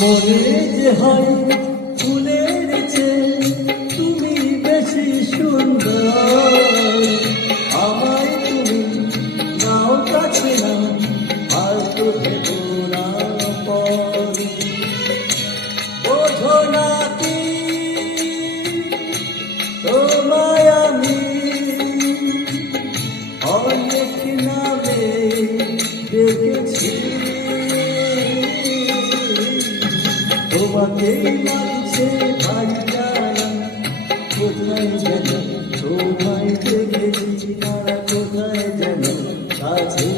মনে যে হয় ফুলের চেয়ে তুমি বেশি সুন্দর, আমায় তুমি নাও কাছে না আর তো ভেবো না পরে। বোঝো না কি তোমায় আমি অনেক নামে দেখেছি, তোমাকে মানছে ভাই জানা কোথায় যেন তোমায় দেখেছি, কোথায় যেন কাছে